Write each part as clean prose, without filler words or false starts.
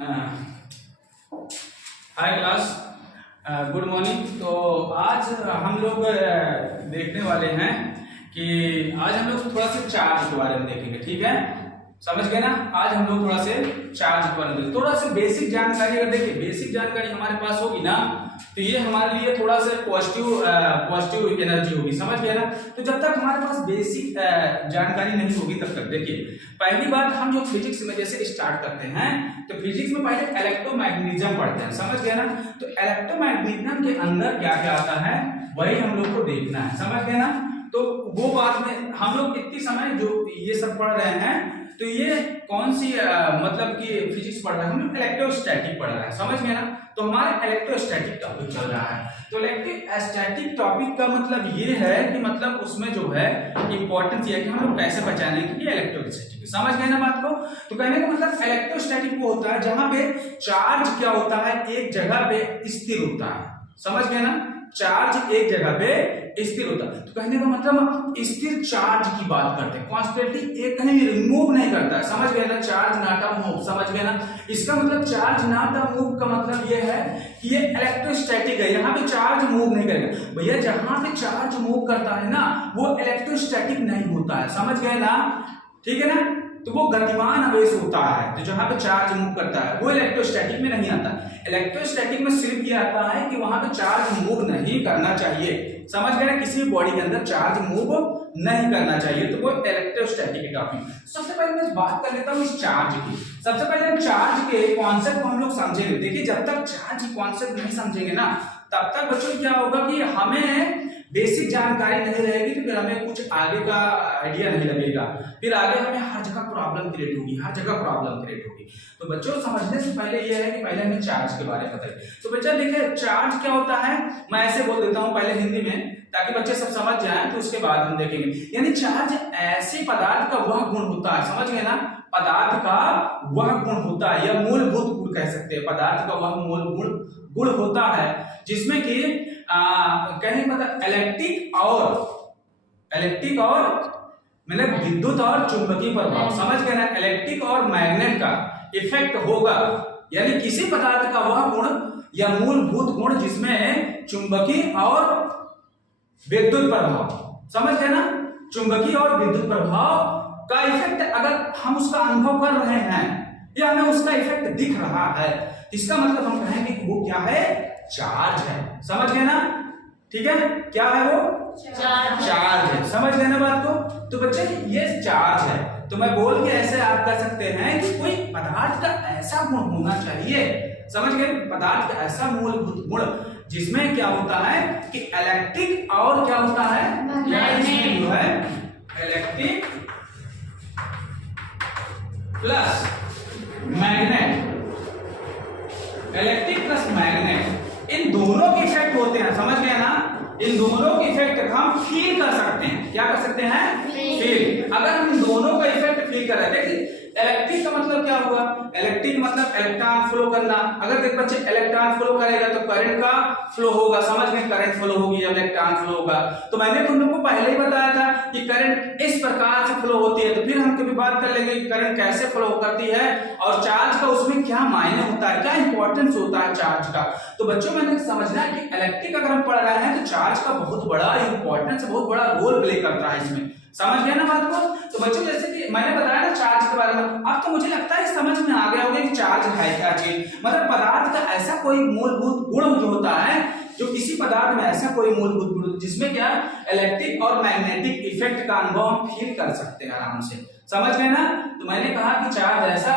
हाय class, good morning. तो आज हम लोग देखने वाले हैं कि आज हम लोग थोड़ा सा चार्ज के बारे में देखेंगे। ठीक है, समझ गए ना। आज हम लोग थोड़ा से चार्ज के बारे में थोड़ा सा बेसिक जानकारी, अगर देखिए बेसिक जानकारी हमारे पास होगी ना तो ये हमारे लिए थोड़ा सा पॉजिटिव एनर्जी होगी। समझ गए ना। तो जब तक हमारे पास बेसिक जानकारी नहीं होगी तब तक देखिए, पहली बात हम जो फिजिक्स में जैसे स्टार्ट करते हैं तो फिजिक्स में पहले इलेक्ट्रोमैग्नेटिज्म पढ़ते हैं। समझ गए ना। तो इलेक्ट्रोमैग्नेटिज्म के अंदर क्या क्या आता है वही हम लोग को देखना है। समझ गए ना। तो वो बात में हम लोग इतनी समय जो ये सब पढ़ रहे हैं तो ये कौन सी मतलब कि फिजिक्स पढ़ रहे हैं, हम लोग इलेक्ट्रोस्टैटिक पढ़ रहे हैं। समझ गए ना। तो हमारा इलेक्ट्रोस्टैटिक टॉपिक चल रहा है। तो इलेक्ट्रोस्टैटिक टॉपिक का मतलब ये है कि मतलब उसमें जो है इंपॉर्टेंस ये है कि हम लोग कैसे पहचानें कि ये इलेक्ट्रोस्टैटिक। समझ गए ना बात को। तो कहने का मतलब इलेक्ट्रोस्टैटिक वो होता है जहां पे चार्ज क्या होता है, एक जगह पे स्थिर होता है। समझ गए ना। चार्ज एक जगह पे स्थिर होता है। तो कहने का मतलब स्थिर चार्ज की बात करते हैं, कॉन्स्टेंटली एक कहीं रिमूव नहीं करता है। समझ गए ना। Charge not a move. समझ गए ना। इसका मतलब चार्ज नॉट अ मूव का मतलब ये है कि ये इलेक्ट्रोस्टैटिक है, यहाँ पे चार्ज मूव नहीं करेगा। भैया जहां पे चार्ज मूव करता है ना वो इलेक्ट्रोस्टैटिक नहीं होता है। समझ गए ना। ठीक है ना। तो वो गतिमान आवेश होता है, तो जहां पे चार्ज मूव करता है वो इलेक्ट्रोस्टैटिक में नहीं आता। इलेक्ट्रोस्टैटिक में सिर्फ ये आता है कि वहां पे चार्ज मूव नहीं करना चाहिए। समझ गए ना। किसी बॉडी के अंदर चार्ज मूव नहीं करना चाहिए, तो वो इलेक्ट्रोस्टैटिक है टॉपिक। सबसे पहले मैं बात कर लेता हूँ इस चार्ज की। सबसे पहले हम चार्ज के कॉन्सेप्ट को हम लोग समझेंगे। देखिए जब तक चार्ज की कॉन्सेप्ट नहीं समझेंगे ना तब तक बच्चों क्या होगा कि हमें बेसिक जानकारी नहीं रहेगी, तो फिर हमें कुछ आगे का आइडिया नहीं लगेगा। फिर आगे हमें हर जगह प्रॉब्लम क्रिएट होगी, हर जगह प्रॉब्लम क्रिएट होगी। तो बच्चों समझने से पहले ये है कि पहले हमें चार्ज के बारे में बताइए। तो बच्चा देखिए चार्ज क्या होता है, मैं ऐसे बोल देता हूँ पहले हिंदी में ताकि बच्चे सब समझ जाएं, तो उसके बाद हम देखेंगे। यानी चार्ज ऐसे पदार्थ का वह गुण होता है। समझ गए ना। पदार्थ का वह गुण होता है या मूलभूत गुण कह सकते हैं। पदार्थ का वह मूल गुण होता है जिसमें कि कहने का मतलब इलेक्ट्रिक और मतलब विद्युत और चुंबकीय प्रभाव। समझ गए ना। इलेक्ट्रिक और मैग्नेट का इफेक्ट होगा, यानी किसी पदार्थ का वह गुण या मूलभूत गुण जिसमें चुंबकीय और विद्युत प्रभाव। समझ गए ना। चुंबकीय और विद्युत प्रभाव का इफेक्ट अगर हम उसका अनुभव कर रहे हैं या हमें उसका इफेक्ट दिख रहा है, इसका मतलब हम कहेंगे कि वो क्या है, चार्ज है। समझ गए ना। ठीक है, क्या है वो, चार्ज है। समझ गए ना बात को। तो बच्चे ये चार्ज है, तो मैं बोल के ऐसे आप कर सकते हैं कि कोई पदार्थ का ऐसा गुण होना चाहिए। समझ गए। पदार्थ का ऐसा मूलभूत गुण जिसमें क्या होता है कि इलेक्ट्रिक और क्या होता है, इसमें जो है electric plus magnet, electric plus magnet, इन दोनों के इफेक्ट होते हैं। समझ गए ना। इन दोनों के इफेक्ट हम फील कर सकते हैं। क्या कर सकते हैं, फील। अगर हम इन दोनों का इफेक्ट फील कर रहे हैं, देखिए इलेक्ट्रिक का मतलब क्या हुआ, इलेक्ट्रिक मतलब इलेक्ट्रॉन फ्लो करना। अगर देख बच्चे इलेक्ट्रॉन फ्लो करेगा तो करंट का फ्लो होगा। समझ गए। करंट फ्लो होगी जब इलेक्ट्रॉन फ्लो होगा। तो मैंने तुम लोग को पहले ही बताया था कि करंट इस प्रकार से फ्लो होती है। तो फिर हम कभी बात कर लेंगे कि करंट कैसे फ्लो करती है और चार्ज का उसमें क्या मायने होता है, क्या इंपॉर्टेंस होता है चार्ज का। तो बच्चों मैंने समझना है कि इलेक्ट्रिक अगर हम पढ़ रहे हैं तो चार्ज का बहुत बड़ा इंपॉर्टेंस, बहुत बड़ा रोल प्ले करता है इसमें। समझ गए ना बात को। तो बच्चों जैसे कि मैंने बताया ना चार्ज के बारे में, अब तो मुझे लगता है समझ में आ गया होगा कि चार्ज है क्या चीज। मतलब पदार्थ का ऐसा कोई मूलभूत गुण जो होता है, जो किसी पदार्थ में ऐसा कोई मूलभूत गुण जिसमें क्या इलेक्ट्रिक और मैग्नेटिक इफेक्ट का अनुभव हम फील कर सकते हैं आराम से। समझ गए ना। तो मैंने कहा कि चार्ज ऐसा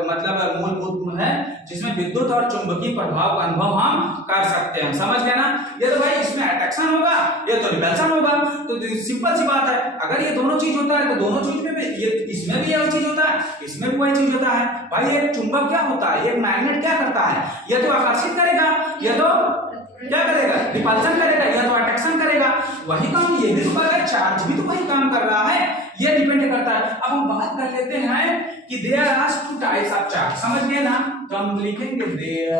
मतलब मूलभूत गुण है जिसमें विद्युत और चुंबकीय प्रभाव का अनुभव हम कर सकते हैं। समझ गए ना। ये तो भाई इसमें अट्रैक्शन होगा, ये तो रिपल्शन होगा। तो सिंपल सी बात है, अगर ये दोनों चीज होता है तो दोनों चीज में भी ये, इसमें भी यही चीज होता है, इसमें भी वही चीज होता है। भाई एक चुंबक क्या होता है, एक मैग्नेट क्या करता है, ये तो आकर्षित करेगा, ये तो क्या करेगा, रिपल्शन करेगा, या तो अट्रैक्शन करेगा। वही काम ये भी तो कर रहा है, चार्ज भी तो वही काम कर रहा है। ये डिपेंड करता है। अब हम बात कर लेते हैं कि there are two types of charge. समझ गए ना। तो हम लिखेंगे there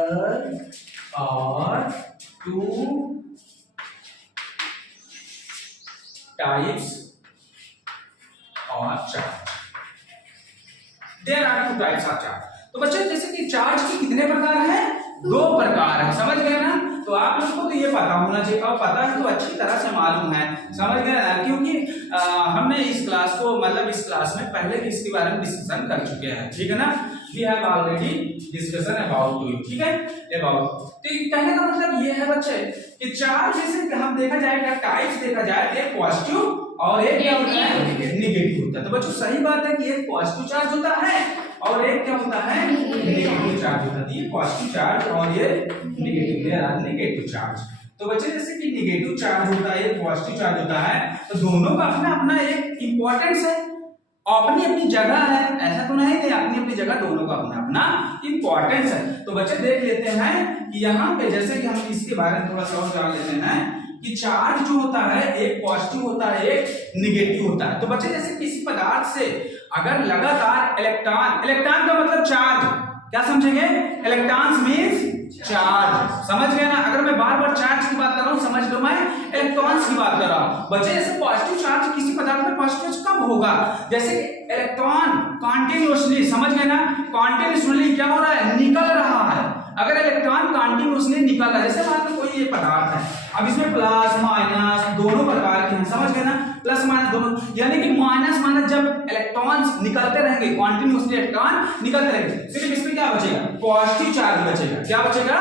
are two types of charge. There are two types of charge. तो बच्चों जैसे कि चार्ज की दो प्रकार है, समझ गए ना। तो आप लोग को तो ये पता होना चाहिए, और पता है तो अच्छी तरह से मालूम है, समझ गए ना। क्योंकि हमने इस क्लास को मतलब इस क्लास में पहले भी इसके बारे में डिस्कशन कर चुके हैं, ठीक है ना। We have already discussion about it, ठीक है, अबाउट। तो कहने का मतलब ये है बच्चे कि चार्ज जैसे हम देखा जाएगा टाइप्स देखा जाए, एक पॉजिटिव और एक क्या होता है नेगेटिव होता है। तो बच्चों सही बात है कि एक पॉजिटिव चार्ज होता है और एक क्या होता है नेगेटिव चार्ज होता है। ये पॉजिटिव चार्ज और ये नेगेटिव चार्ज। तो बच्चे जैसे कि नेगेटिव चार्ज होता है, पॉजिटिव चार्ज होता है, तो दोनों का अपना अपना एक इंपॉर्टेंस है, अपनी अपनी जगह है, ऐसा तो नहीं है, अपनी अपनी जगह दोनों का अपना अपना इंपॉर्टेंस है। तो बच्चे देख लेते हैं कि यहाँ पे जैसे कि हम इसके बारे में थोड़ा सा और जान लेते हैं कि चार्ज जो होता है एक पॉजिटिव होता है एक निगेटिव होता है। तो बच्चे जैसे किसी पदार्थ से अगर लगातार इलेक्ट्रॉन का मतलब चार्ज, क्या समझेंगे, इलेक्ट्रॉन्स मींस चार्ज, समझ गए ना। अगर मैं बार बार चार्ज की बात कर रहा हूं, समझ लो मैं इलेक्ट्रॉन्स की बात कर रहा हूं। बच्चे जैसे पॉजिटिव चार्ज किसी पदार्थ में पॉजिटिव चार्ज कब होगा, जैसे इलेक्ट्रॉन कंटीन्यूअसली, समझ गए ना, कंटीन्यूअसली क्या हो रहा है, निकल रहा है। अगर इलेक्ट्रॉन कंटीन्यूअसली निकल रहा है, जैसे मान लो कोई ये पदार्थ है, अब इसमें प्लस माइनस दोनों प्रकार के हैं, समझ गए ना, प्लस माइनस दोनों, यानी कि माइनस माइनस जब इलेक्ट्रॉन्स निकलते रहेंगे, कंटीन्यूअसली इलेक्ट्रॉन निकलते रहेंगे, सिर्फ इसमें क्या बचेगा, पॉजिटिव चार्ज बचेगा। क्या बचेगा,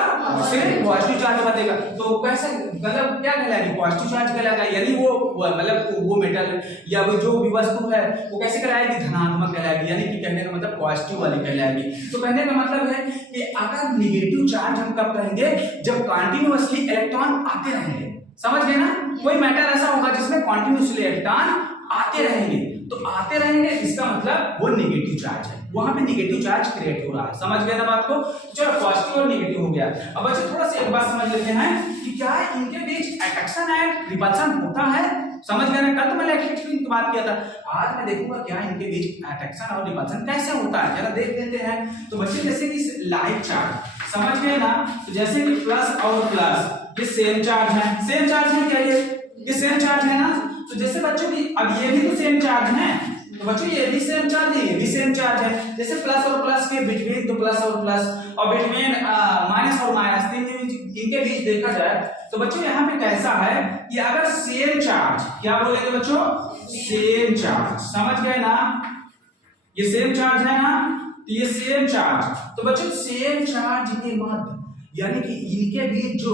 सिर्फ पॉजिटिव चार्ज बचेगा। तो कैसे मतलब क्या कहलाएगी, पॉजिटिव चार्ज कहलाएगा, यानी वो मतलब वो मेटल या वो जो भी वस्तु है वो कैसे कहलाएगी, धनात्मक कहलाएगी, यानी कि कहने का मतलब पॉजिटिव वाली कहलाएगी। तो कहने का मतलब है कि अगर नेगेटिव चार्ज हम कब कहेंगे, जब कंटीन्यूअसली इलेक्ट्रॉन आते रहेंगे, समझ गए ना। कोई मैटर ऐसा होगा जिसमें कंटीन्यूअसली इलेक्ट्रॉन आते रहेंगे, तो आते रहेंगे इसका मतलब वो नेगेटिव चार्ज है, वहां पे नेगेटिव चार्ज क्रिएट हो रहा है, समझ गए ना बात को। चलो पॉजिटिव और नेगेटिव हो गया। अब बच्चे थोड़ा सा एक बात समझ लेते हैं कि क्या इनके बीच अट्रैक्शन एंड रिपल्शन होता है, समझ गए ना। कल तो मैंने अट्रैक्शन की बात किया था, आज मैं देखूंगा क्या इनके बीच अट्रैक्शन और रिपल्शन कैसे होता है, जरा देख लेते हैं। तो बच्चे जैसे कि लाइक चार्ज, समझ गए ना, तो जैसे कि प्लस और प्लस ये सेम चार्ज है, सेम चार्ज है क्या, ये सेम चार्ज है ना। तो जैसे बच्चों की अब ये भी तो सेम चार्ज है, तो बच्चों ये भी सेम चार्ज है, ये भी सेम चार्ज है। जैसे प्लस और प्लस के बिटवीन, तो प्लस और प्लस और बिटवीन माइनस और माइनस, इनके बीच देखा जाए तो बच्चों यहाँ पे कैसा है कि अगर सेम चार्ज, क्या बोलेंगे बच्चों, सेम चार्ज, समझ गए ना, ये सेम चार्ज है ना, तो ये सेम चार्ज, तो बच्चों सेम चार्ज के मध्य यानी कि इनके बीच जो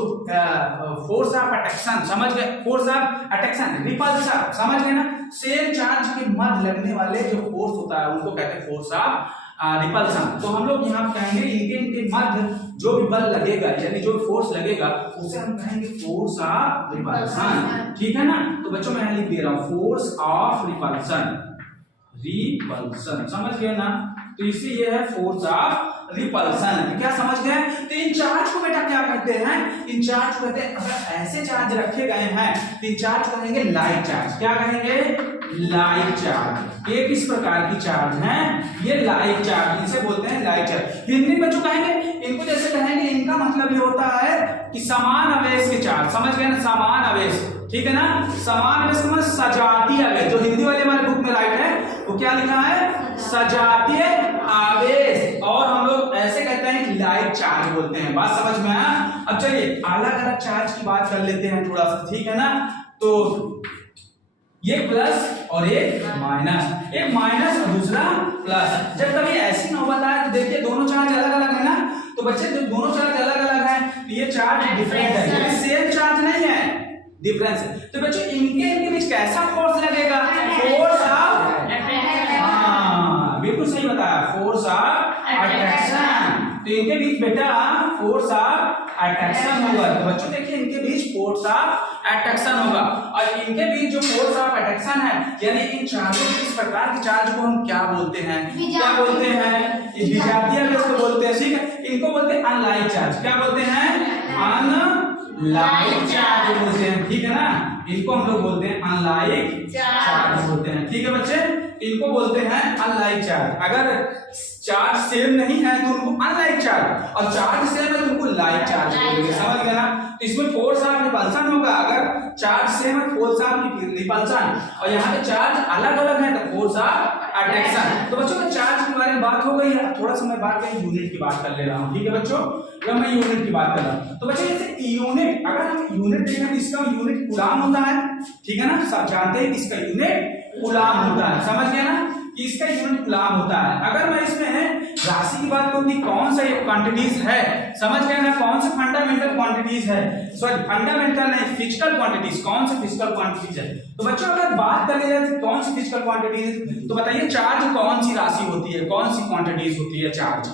फोर्स ऑफ अट्रैक्शन, समझ गए, फोर्स ऑफ अट्रैक्शन रिपल्शन, समझ गए ना, सेम चार्ज के मध्य लगने वाले जो फोर्स होता है उनको कहते हैं फोर्स ऑफ रिपल्शन। तो हम लोग यहाँ कहेंगे इनके मध्य जो भी बल लगेगा यानी जो फोर्स लगेगा उसे हम कहेंगे फोर्स ऑफ रिपल्शन, ठीक है ना। तो बच्चों मैं लिख दे रहा हूँ फोर्स ऑफ रिपल्शन, रिपल्शन, समझ गए ना। तो इसे ये है फोर्स ऑफ रिपल्शन, क्या समझ गए। तो इन चार्ज को बेटा क्या कहते हैं, इन चार्ज को कहते हैं, अगर ऐसे चार्ज रखे गए हैं तो इन चार्ज को कहेंगे लाइक चार्ज, क्या कहेंगे, लाइक चार्ज। ये किस प्रकार की चार्ज है, ये लाइक चार्ज, इसे बोलते हैं लाइक चार्ज। हिंदी में जो कहेंगे इनको जैसे कहेंगे, इनका मतलब ये होता है कि समान आवेश के चार्ज, समझ गए ना, समान आवेश, ठीक है ना, समान आवेश का मतलब सजातीय आवेश, जो हिंदी वाले हमारे बुक में राइट है वो क्या लिखा है, सजातीय आवेश, और हम लोग ऐसे कहते हैं कि लाइक चार्ज बोलते हैं। बात समझ में आया। अब चलिए अलग अलग चार्ज की बात कर लेते हैं थोड़ा सा, ठीक है ना। तो ये प्लस और एक माइनस और दूसरा प्लस। जब कभी ऐसी नौबत आए तो देखिए दोनों चार्ज अलग अलग है ना, तो बच्चे जब दोनों चार्ज अलग अलग है तो ये चार्ज डिफरेंट है, ये सेम चार्ज नहीं है, डिफरेंस है। तो बच्चों इनके बीच कैसा फोर्स लगेगा, फोर्स ऑफ, बिल्कुल सही बताया, फोर्स ऑफ अट्रैक्शन। तो इनके बीच बेटा फोर्स ऑफ अट्रैक्शन होगा। तो बच्चों देखिए इनके बीच फोर्स ऑफ अट्रैक्शन होगा, और इनके बीच जो फोर्स ऑफ अट्रैक्शन है यानी इन चार्जों के इस प्रकार के चार्ज को हम क्या बोलते हैं, क्या बोलते हैं, इस विजातीय आवेश को बोलते हैं, ठीक है। इनको बोलते हैं अनलाइक चार्ज, क्या बोलते हैं, अनलाइक चार्ज बोलते हैं, ठीक है ना। इनको हम लोग बोलते हैं अनलाइक चार्ज बोलते हैं, ठीक है बच्चे। इनको बोलते हैं अनलाइक चार्ज। अगर चार्ज सेम नहीं है तो उनको अनलाइक चार्ज, और चार्ज सेम है तो उनको लाइक चार्ज बोलेंगे। समझ गए ना? तो इसमें फोर्स ऑफ रिपल्सन होगा, अगर चार्ज सेम है फोर्स ऑफ रिपल्सन, और यहाँ पे चार्ज अलग अलग है तो फोर्स ऑफ अट्रैक्शन। तो बच्चों चार्ज के बारे में बात हो गई है, थोड़ा सा मैं बात करें यूनिट की बात कर ले रहा हूँ। ठीक है बच्चों, जब मैं यूनिट की बात कर रहा हूँ तो बच्चों जैसे यूनिट, अगर हम यूनिट देखें तो इसका यूनिट कूलाम होता है। ठीक है ना, सब जानते हैं इसका यूनिट कूलाम होता है। समझ गए ना कि इसका यूनिट कूलाम होता है। अगर मैं इसमें राशि की बात करूं कि कौन सा क्वांटिटीज है, समझ गए ना, कौन से फंडामेंटल क्वांटिटीज है, सॉरी फंडामेंटल नहीं, फिजिकल क्वांटिटीज, कौन से फिजिकल क्वांटिटीज है। तो बच्चों अगर बात कर लिया जाए कौन सी फिजिकल क्वांटिटीज, तो बताइए चार्ज कौन सी राशि होती है, कौन सी क्वांटिटीज होती है चार्ज?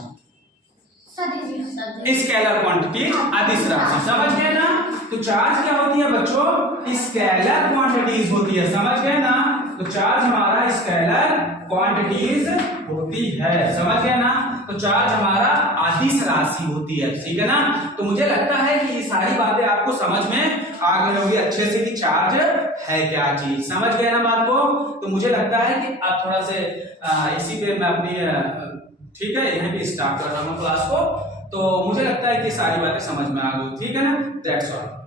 स्केलर क्वांटिटी, अदिश राशि। समझ गए ना? तो चार्ज क्या होती है बच्चों? स्केलर क्वांटिटीज होती है। समझ गए ना? तो चार्ज हमारा स्केलर क्वांटिटीज होती है। समझ गए ना? तो चार्ज हमारा अदिश राशि होती है। ठीक है ना? तो मुझे लगता है कि ये सारी बातें आपको समझ में आ गई होगी अच्छे से कि चार्ज है क्या चीज। समझ गए ना बात को? तो मुझे लगता है कि आप थोड़ा से इसी पे मैं अपनी ठीक है यहीं पे स्टार्ट कर रहा हूँ क्लास को। तो मुझे लगता है कि सारी बातें समझ में आ गई। ठीक है ना? That's all.